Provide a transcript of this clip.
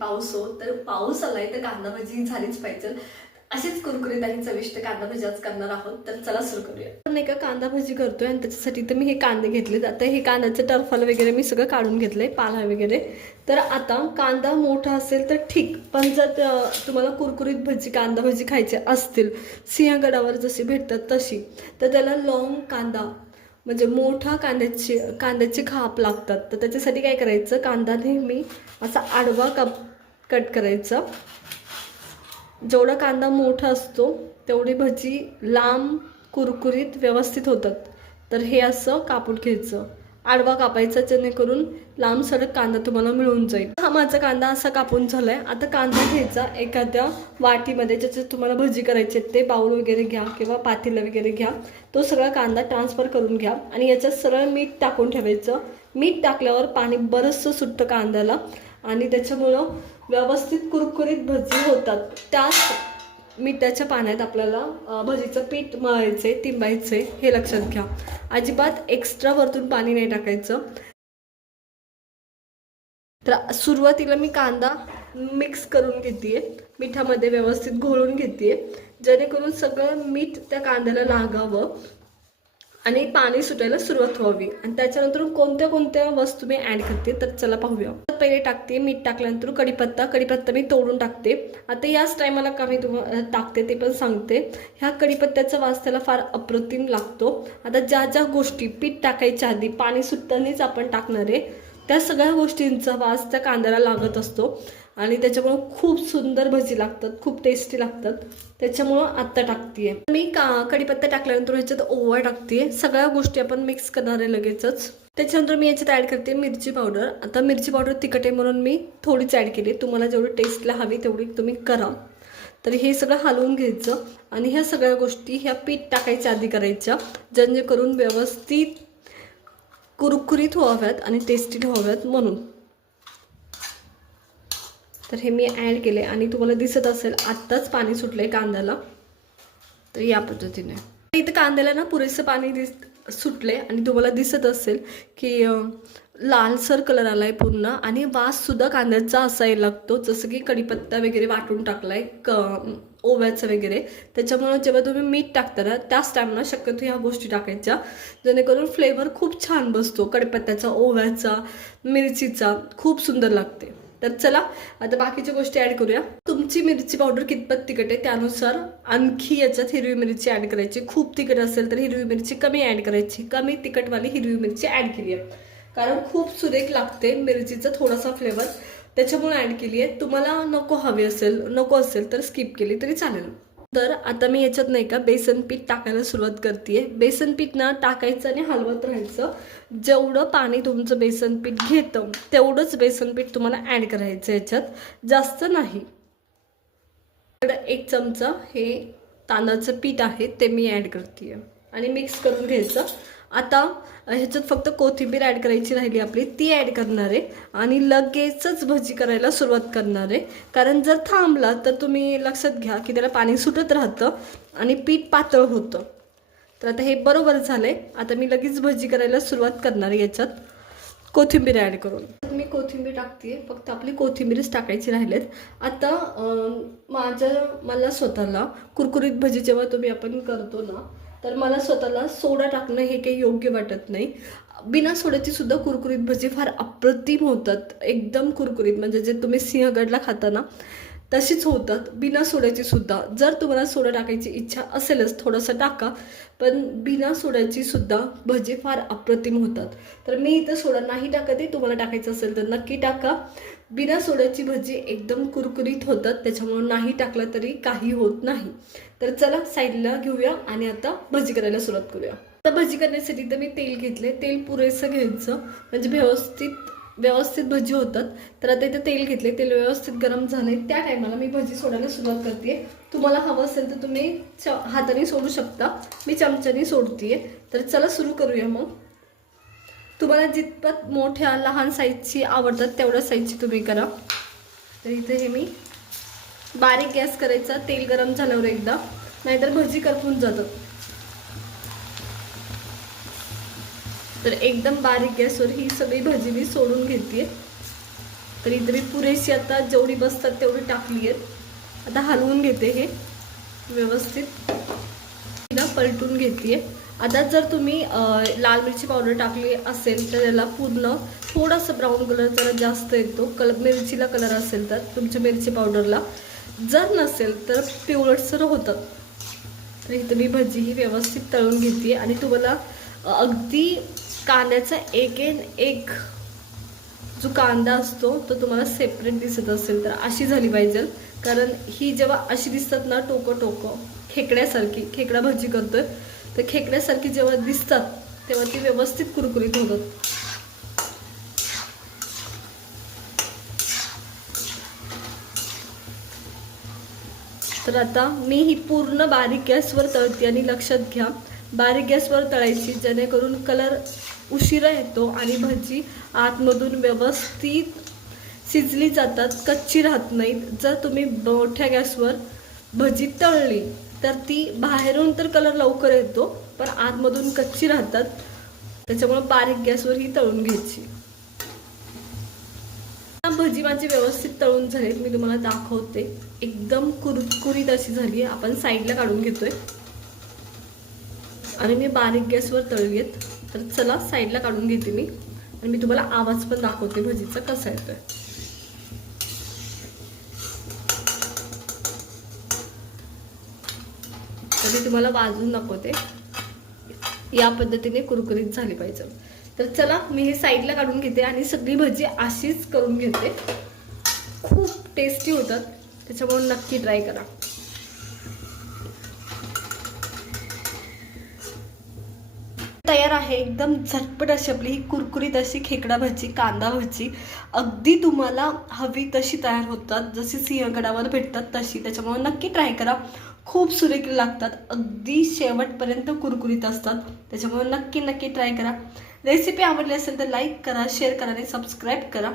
पाऊस हो, तर पाऊस आलाय तर कांदा भजी झालीच पाहिजे. अशीच कुरकुरीत आणि चविष्ट कांदा भजी आज करणार आहोत. तर चला सुरू करूया. आपण नाही का कांदा भजी करतोय आणि त्याच्यासाठी तर मी हे कांदे घेतलेत. आता हे कांद्याचे टरफल वगैरे मी सगळं काढून घेतलंय, पाला वगैरे. तर आता कांदा मोठा असेल तर ठीक, पण जर तुम्हाला कुरकुरीत भजी कांदा भजी खायचे असतील, सिंहगडावर जशी भेटतात तशी, तर त्याला लॉंग कांदा म्हणजे मोठा कांद्याची खाप लागतात. तर त्याच्यासाठी काय करायचं, कांदा नेहमी असा आडवा कट करायचा. जेवढा कांदा मोठा असतो तेवढी भजी लांब कुरकुरीत व्यवस्थित होतात. तर हे असं कापून घ्यायचं, आडवा कापायचा, जेणेकरून लांब सडक कांदा तुम्हाला मिळून जाईल. हा माझा कांदा असा कापून झालाय. आता कांदा घ्यायचा एखाद्या वाटीमध्ये, ज्याच्यात तुम्हाला भजी करायचे ते बाउल वगैरे घ्या किंवा पातेलं वगैरे घ्या. तो सगळा कांदा ट्रान्सफर करून घ्या आणि याच्यात सरळ मीठ टाकून ठेवायचं. मीठ टाकल्यावर पाणी बरंचसं सुटतं कांद्याला आणि त्याच्यामुळं व्यवस्थित कुरकुरीत भजी होतात. त्याच मिठाच्या पाण्यात आपल्याला भजीचं पीठ मळायचे, तिंबायचे, हे लक्षात घ्या. अजिबात एक्स्ट्रा वरतून पाणी नाही टाकायचं. तर सुरुवातीला मी कांदा मिक्स करून घेते, मिठामध्ये व्यवस्थित घोळून घेते, जेणेकरून सगळं मीठ त्या कांद्याला लागावं आणि पाणी सुटायला सुरुवात व्हावी. आणि त्याच्यानंतर कोणत्या कोणत्या वस्तू मी ॲड करते तर चला पाहूया. पहिले टाकते मीठ, टाकल्यानंतर कढीपत्ता मी तोडून टाकते. आता याच टायमाला का मी तुम्हाला टाकते ते पण सांगते. ह्या कढीपत्त्याचा वास त्याला फार अप्रतिम लागतो. आता ज्या ज्या गोष्टी पीठ टाकायच्या आधी पाणी सुटतानाच आपण टाकणार आहे, त्या सगळ्या गोष्टींचा वास त्या कांद्याला लागत असतो आणि त्याच्यामुळं खूप सुंदर भजी लागतात, खूप टेस्टी लागतात. त्याच्यामुळं आत्ता टाकते मी. कढीपत्ता टाकल्यानंतर ह्याच्यात ओवा टाकते. सगळ्या गोष्टी आपण मिक्स करणार आहे लगेचच. त्याच्यानंतर मी याच्यात ॲड करते मिरची पावडर. आता मिरची पावडर तिखट आहे म्हणून मी थोडीच ॲड केली. तुम्हाला जेवढी टेस्टला हवी तेवढी तुम्ही करा. तर हे सगळं हलवून घ्यायचं आणि ह्या सगळ्या गोष्टी ह्या पीठ टाकायच्या आधी करायच्या, जेणेकरून व्यवस्थित कुरकुरीत व्हाव्यात आणि टेस्टी व्हाव्यात म्हणून. तर हे मी ॲड केले आणि तुम्हाला दिसत असेल आत्ताच पाणी सुटलंय कांद्याला. तर या पद्धतीने इथं कांद्याला ना पुरेसं पाणी सुटले आणि तुम्हाला दिसत असेल की लालसर कलर आलाय पूर्ण आणि वास सुद्धा कांद्याचा असायला लागतो, जसं की कढीपत्ता वगैरे वाटून टाकलाय ओव्याचं वगैरे. त्याच्यामुळे जेव्हा तुम्ही मीठ टाकता ना त्याच टाईमला शक्यतो ह्या गोष्टी टाकायच्या, जेणेकरून फ्लेवर खूप छान बसतो. कढीपत्त्याचा, ओव्याचा, मिरचीचा खूप सुंदर लागते. तर चला आता बाकीच्या गोष्टी ॲड करूया. तुमची मिरची पावडर कितपत तिखट आहे त्यानुसार आणखी याच्यात हिरवी मिरची ॲड करायची. खूप तिखट असेल तर हिरवी मिरची कमी ॲड करायची. कमी तिखटवाली हिरवी मिरची ॲड केली आहे, कारण खूप सुरेख लागते मिरचीचा थोडासा फ्लेवर, त्याच्यामुळे ॲड केली आहे. तुम्हाला नको असेल तर स्किप केली तरी चालेल. तर आता मी याच्यात नाही का बेसन पीठ टाकायला सुरुवात करते. बेसन पीठ ना टाकायचं आणि हलवत राहायचं. जेवढं पाणी तुमचं बेसन पीठ घेतं तेवढंच बेसन पीठ तुम्हाला ॲड करायचं याच्यात, जास्त नाही. एक चमचा हे तांदळाचं पीठ आहे ते मी ॲड करते आणि मिक्स करून घ्यायचं. आता ह्याच्यात फक्त कोथिंबीर ॲड करायची राहिली आपली, ती ॲड करणार आहे आणि लगेचच भजी करायला सुरुवात करणार आहे. कारण जर थांबला तर तुम्ही लक्षात घ्या की त्याला पाणी सुटत राहतं आणि पीठ पातळ होतं. तर आता हे बरोबर झालंय. आता मी लगेच भजी करायला सुरुवात करणार आहे याच्यात कोथिंबीर ॲड करून. मी कोथिंबीर टाकते, फक्त आपली कोथिंबीरच टाकायची राहिलेत. आता मला स्वतःला कुरकुरीत भजी जेव्हा आपण करतो ना, तर मला स्वतःला सोडा टाकणं हे काही योग्य वाटत नाही. बिना सोड्याची सुद्धा कुरकुरीत भजी फार अप्रतिम होतात, एकदम कुरकुरीत. म्हणजे जे तुम्ही सिंहगडला खाता ना तशीच होतात बिना सोड्याची सुद्धा. जर तुम्हाला सोडा टाकायची इच्छा असेलच थोडंसं टाका, पण बिना सोड्याची सुद्धा भजी फार अप्रतिम होतात. तर मी इथं सोडा नाही टाकते, तुम्हाला टाकायचं असेल तर नक्की टाका. बिना सोड्याची भजी एकदम कुरकुरीत होतात, त्याच्यामुळे नाही टाकलं तरी काही होत नाही. तर चला साईडला घेऊया आणि आता भजी करायला सुरुवात करूया. आता भजी करण्यासाठी तर मी तेल घेतले. तेल पुरेसं घ्यायचं म्हणजे व्यवस्थित भजी होतात. तर आता इथं तेल घेतले, तेल व्यवस्थित गरम झाले. त्या टायमाला मी भजी सोडायला सुरुवात करते. तुम्हाला हवं असेल तर तुम्ही हाताने सोडू शकता, मी चमच्याने सोडते. तर चला सुरू करूया. मग तुम्हाला जितपत मोठ्या लहान साईजची आवडतात तेवढ्या साईजची तुम्ही करा. तर इथे हे मी बारीक गॅस करायचा तेल गरम झाल्यावर एकदा, नाहीतर भजी करपून जातात. तर एकदम बारीक गॅसवर ही सगळी भजी मी सोडून घेते. तर इथे मी पुरेशी आता जेवढी बसतात तेवढी टाकली आहेत. आता हलवून घेते हे व्यवस्थित, पलटून घेते. आता जर तुम्ही लाल मिरची पावडर टाकली असेल तर त्याला पूर्ण थोडासा ब्राऊन कलर जरा जास्त येतो. मिरचीला कलर असेल तर तुमच्या मिरची पावडरला, जर नसेल तर पिवळसर होतं. तर इथं मी भजी ही व्यवस्थित तळून घेते आणि तुम्हाला अगदी कांद्याचा एक जो कांदा असतो तो तुम्हाला सेपरेट दिसत असेल तर अशी झाली पाहिजे. कारण ही जेव्हा अशी दिसतात ना टोकं खेकड्यासारखी, खेकडा भजी करतोय तर खेकड्यासारखी जेव्हा दिसतात तेव्हा ती व्यवस्थित कुरकुरीत होतात. तर आता मी ही पूर्ण बारीक गॅसवर तळते आणि लक्षात घ्या बारीक गॅसवर तळायची, जेणेकरून कलर उशिरा येतो आणि भजी आतमधून व्यवस्थित शिजली जातात, कच्ची राहत नाहीत. जर तुम्ही मोठ्या गॅसवर भजी तळली तर ती बाहेरून तर कलर लवकर येतो पण आतमधून कच्ची राहतात. त्याच्यामुळे बारीक गॅसवर ही तळून घ्यायची. भजी माझी व्यवस्थित तळून झालीत, मी तुम्हाला दाखवते. एकदम कुरकुरीत अशी झाली. आपण साईडला काढून घेतोय आणि मी बारीक गॅसवर तळलीत. तर चला साईडला काढून घेते मी आणि मी तुम्हाला आवाज पण दाखवते भजीचा कसा येतोय. तर मी तुम्हाला वाजून दाखवते. या पद्धतीने कुरकुरीत झाली पाहिजे. तर चला मी हे साईडला काढून घेते आणि सगळी भजी अशीच करून घेते. खूप टेस्टी होतात, त्याच्यामुळे नक्की ट्राय करा. तयार आहे एकदम झटपट अशी आपली ही कुरकुरीत अशी खेकडा भजी, कांदा भजी. अगदी तुम्हाला हवी तशी तयार होतात, जशी सिंहगडावर भेटतात तशी. त्याच्यामुळे नक्की ट्राय करा. खूप सुरेख लागतात, अगदी शेवटपर्यंत कुरकुरीत असतात. त्याच्यामुळे नक्की ट्राय करा. रेसिपी आवडली असेल तर लाईक करा, शेअर करा आणि सबस्क्राईब करा.